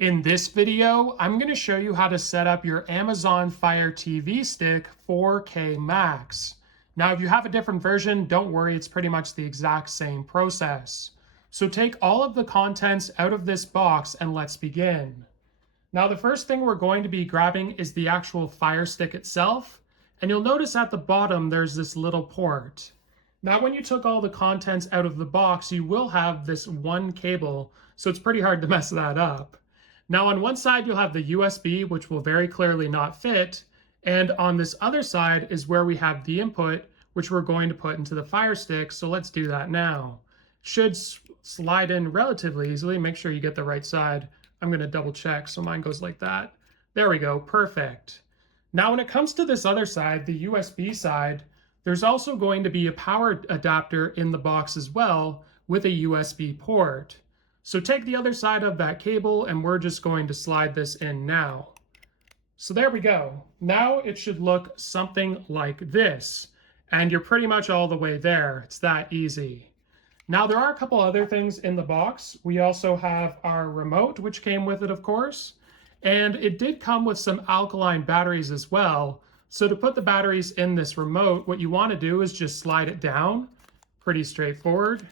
In this video, I'm going to show you how to set up your Amazon Fire TV Stick 4K Max. Now, if you have a different version, don't worry, it's pretty much the exact same process. So take all of the contents out of this box and let's begin. Now, the first thing we're going to be grabbing is the actual Fire Stick itself. And you'll notice at the bottom, there's this little port. Now, when you took all the contents out of the box, you will have this one cable, so it's pretty hard to mess that up. Now, on one side, you'll have the USB, which will very clearly not fit. And on this other side is where we have the input, which we're going to put into the Fire Stick. So let's do that now. Should slide in relatively easily. Make sure you get the right side. I'm going to double check. So mine goes like that. There we go. Perfect. Now, when it comes to this other side, the USB side, there's also going to be a power adapter in the box as well with a USB port. So take the other side of that cable and we're just going to slide this in now. So there we go. Now it should look something like this. And you're pretty much all the way there. It's that easy. Now there are a couple other things in the box. We also have our remote, which came with it, of course. And it did come with some alkaline batteries as well. So to put the batteries in this remote, what you want to do is just slide it down. Pretty straightforward.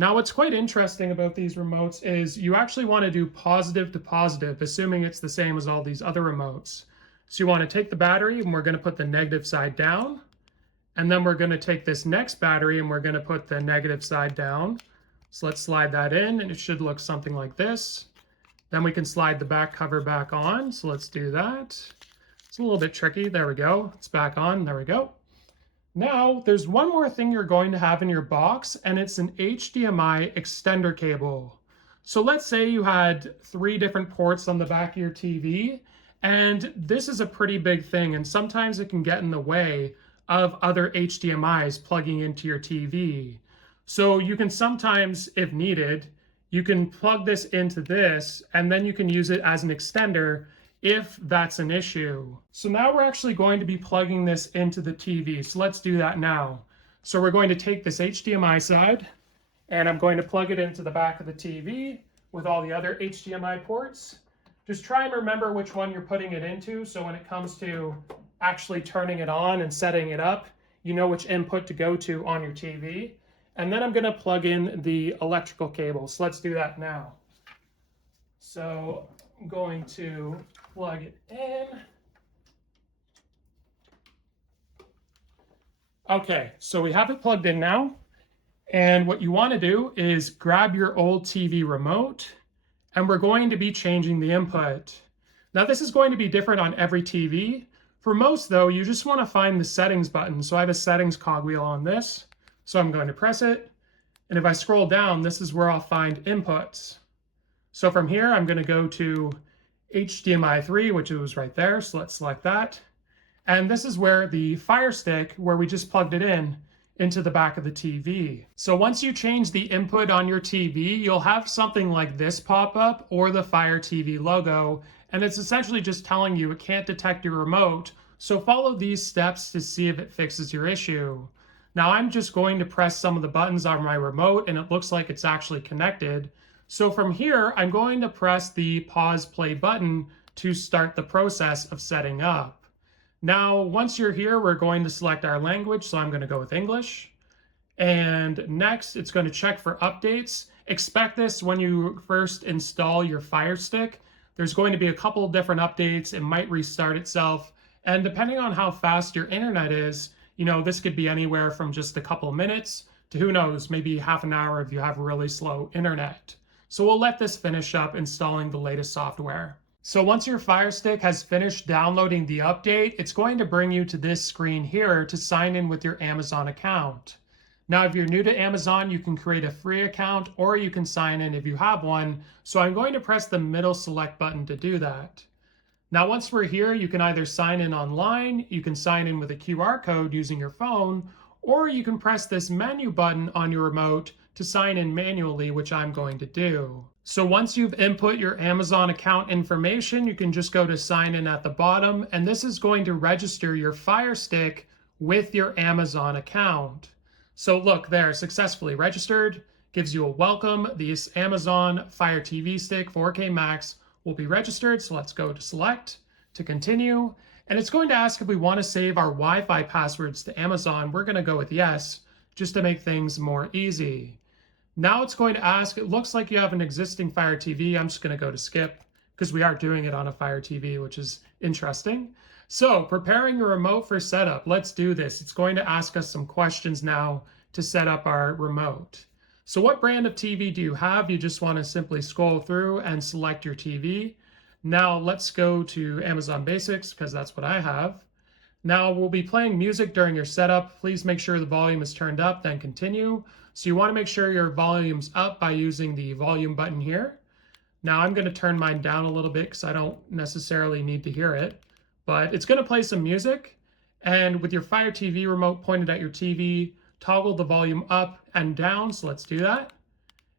Now, what's quite interesting about these remotes is you actually want to do positive to positive, assuming it's the same as all these other remotes. So you want to take the battery and we're going to put the negative side down. And then we're going to take this next battery and we're going to put the negative side down. So let's slide that in and it should look something like this. Then we can slide the back cover back on. So let's do that. It's a little bit tricky. There we go. It's back on. There we go. Now, there's one more thing you're going to have in your box, and it's an HDMI extender cable. So let's say you had 3 different ports on the back of your TV, and this is a pretty big thing, and sometimes it can get in the way of other HDMIs plugging into your TV. So you can sometimes, if needed, you can plug this into this, and then you can use it as an extender if that's an issue. So now we're actually going to be plugging this into the TV. So let's do that now. So we're going to take this HDMI side and I'm going to plug it into the back of the TV with all the other HDMI ports. Just try and remember which one you're putting it into. So when it comes to actually turning it on and setting it up, you know which input to go to on your TV. And then I'm going to plug in the electrical cable. So let's do that now. So I'm going to plug it in. Okay, so we have it plugged in now. And what you want to do is grab your old TV remote, and we're going to be changing the input. Now, this is going to be different on every TV. For most, though, you just want to find the settings button. So I have a settings cogwheel on this. So I'm going to press it. And if I scroll down, this is where I'll find inputs. So from here, I'm going to go to HDMI 3, which was right there. So let's select that. And this is where the Fire Stick, where we just plugged it in, into the back of the TV. So once you change the input on your TV, you'll have something like this pop up or the Fire TV logo. And it's essentially just telling you it can't detect your remote. So follow these steps to see if it fixes your issue. Now I'm just going to press some of the buttons on my remote and it looks like it's actually connected. So from here, I'm going to press the pause play button to start the process of setting up. Now, once you're here, we're going to select our language. So I'm going to go with English. And next, it's going to check for updates. Expect this when you first install your Fire Stick. There's going to be a couple of different updates. It might restart itself. And depending on how fast your internet is, this could be anywhere from just a couple of minutes to who knows, maybe half an hour if you have really slow internet. So we'll let this finish up installing the latest software. So once your Fire Stick has finished downloading the update, it's going to bring you to this screen here to sign in with your Amazon account. Now, if you're new to Amazon, you can create a free account or you can sign in if you have one. So I'm going to press the middle select button to do that. Now, once we're here, you can either sign in online, you can sign in with a QR code using your phone, or you can press this menu button on your remote to sign in manually, which I'm going to do. So once you've input your Amazon account information, you can just go to sign in at the bottom, and this is going to register your Fire Stick with your Amazon account. So look there, successfully registered, gives you a welcome. This Amazon Fire TV Stick 4K Max will be registered. So let's go to select, to continue. And it's going to ask if we want to save our Wi-Fi passwords to Amazon. We're going to go with yes, just to make things more easy. Now it's going to ask, it looks like you have an existing Fire TV. I'm just going to go to skip because we are doing it on a Fire TV, which is interesting. So preparing your remote for setup. Let's do this. It's going to ask us some questions now to set up our remote. So what brand of TV do you have? You just want to simply scroll through and select your TV. Now let's go to Amazon Basics because that's what I have. Now we'll be playing music during your setup. Please make sure the volume is turned up, then continue. So you want to make sure your volume's up by using the volume button here. Now I'm going to turn mine down a little bit because I don't necessarily need to hear it, but it's going to play some music. And with your Fire TV remote pointed at your TV, toggle the volume up and down. So let's do that.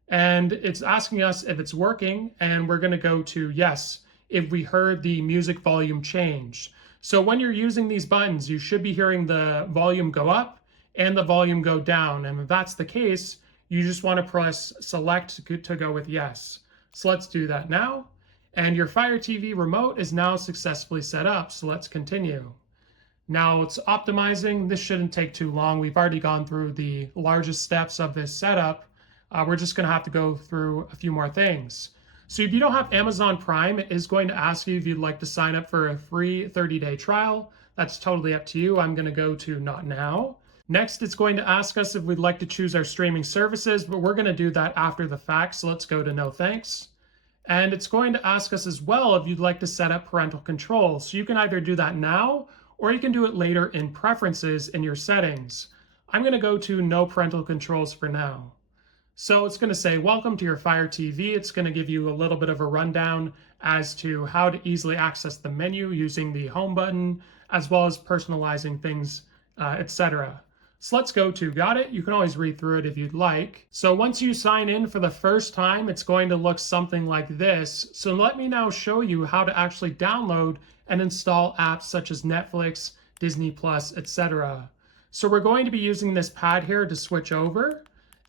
And it's asking us if it's working, and we're going to go to yes if we heard the music volume change. So when you're using these buttons, you should be hearing the volume go up and the volume go down. And if that's the case, you just want to press select to go with yes. So let's do that now. And your Fire TV remote is now successfully set up. So let's continue. Now it's optimizing. This shouldn't take too long. We've already gone through the largest steps of this setup. We're just going to have to go through a few more things. So if you don't have Amazon Prime, it is going to ask you if you'd like to sign up for a free 30-day trial. That's totally up to you. I'm going to go to not now. Next, it's going to ask us if we'd like to choose our streaming services, but we're going to do that after the fact. So let's go to no thanks. And it's going to ask us as well if you'd like to set up parental controls. So you can either do that now, or you can do it later in preferences in your settings. I'm going to go to no parental controls for now. So it's going to say, welcome to your Fire TV. It's going to give you a little bit of a rundown as to how to easily access the menu using the home button, as well as personalizing things, etc. So let's go to got it. You can always read through it if you'd like. So once you sign in for the first time, it's going to look something like this. So let me now show you how to actually download and install apps such as Netflix, Disney Plus, etc. So we're going to be using this pad here to switch over.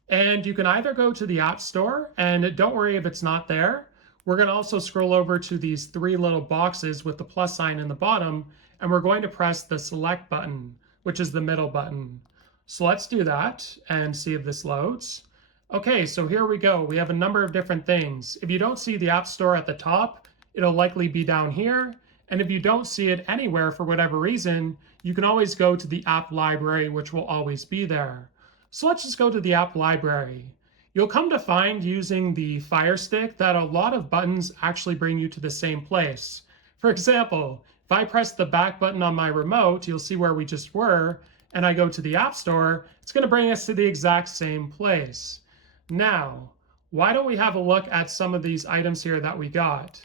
And you can either go to the App Store, and don't worry if it's not there. We're going to also scroll over to these three little boxes with the plus sign in the bottom, and we're going to press the select button, which is the middle button. So let's do that and see if this loads. Okay, so here we go. We have a number of different things. If you don't see the App Store at the top, it'll likely be down here. And if you don't see it anywhere for whatever reason, you can always go to the app library, which will always be there. So let's just go to the app library. You'll come to find using the Fire Stick that a lot of buttons actually bring you to the same place. For example, if I press the back button on my remote, you'll see where we just were, and I go to the App Store, it's going to bring us to the exact same place. Now, why don't we have a look at some of these items here that we got?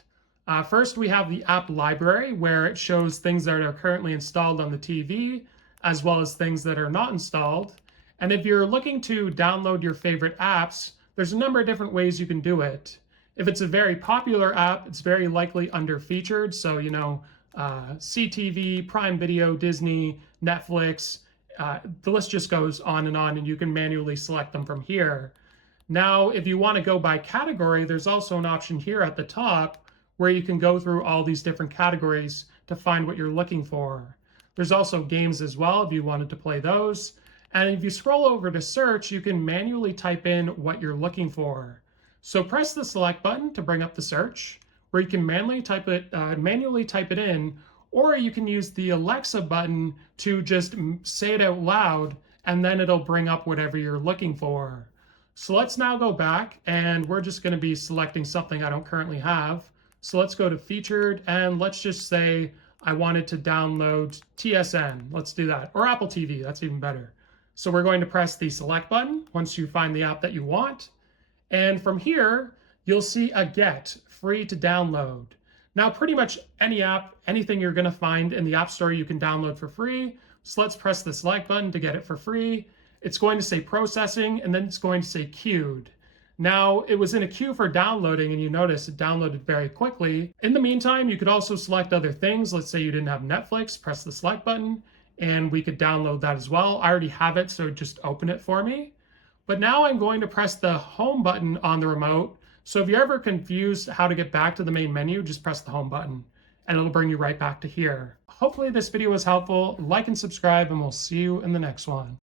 First, we have the app library, where it shows things that are currently installed on the TV, as well as things that are not installed. And if you're looking to download your favorite apps, there's a number of different ways you can do it. If it's a very popular app, it's very likely under-featured. So, CTV, Prime Video, Disney, Netflix, the list just goes on, and you can manually select them from here. Now, if you want to go by category, there's also an option here at the top where you can go through all these different categories to find what you're looking for. There's also games as well if you wanted to play those. And if you scroll over to search, you can manually type in what you're looking for. So press the select button to bring up the search, where you can manually type it in, or you can use the Alexa button to just say it out loud, and then it'll bring up whatever you're looking for. So let's now go back, and we're just going to be selecting something I don't currently have. So let's go to featured, and let's just say I wanted to download TSN. Let's do that, or Apple TV, that's even better. So we're going to press the select button once you find the app that you want. And from here, you'll see a get, free to download. Now, pretty much any app, anything you're going to find in the App Store, you can download for free. So let's press the select button to get it for free. It's going to say processing, and then it's going to say queued. Now, it was in a queue for downloading, and you notice it downloaded very quickly. In the meantime, you could also select other things. Let's say you didn't have Netflix, press the select button, and we could download that as well. I already have it, so just open it for me. But now I'm going to press the home button on the remote So if you're ever confused how to get back to the main menu, just press the home button and it'll bring you right back to here. Hopefully this video was helpful. Like and subscribe, and we'll see you in the next one.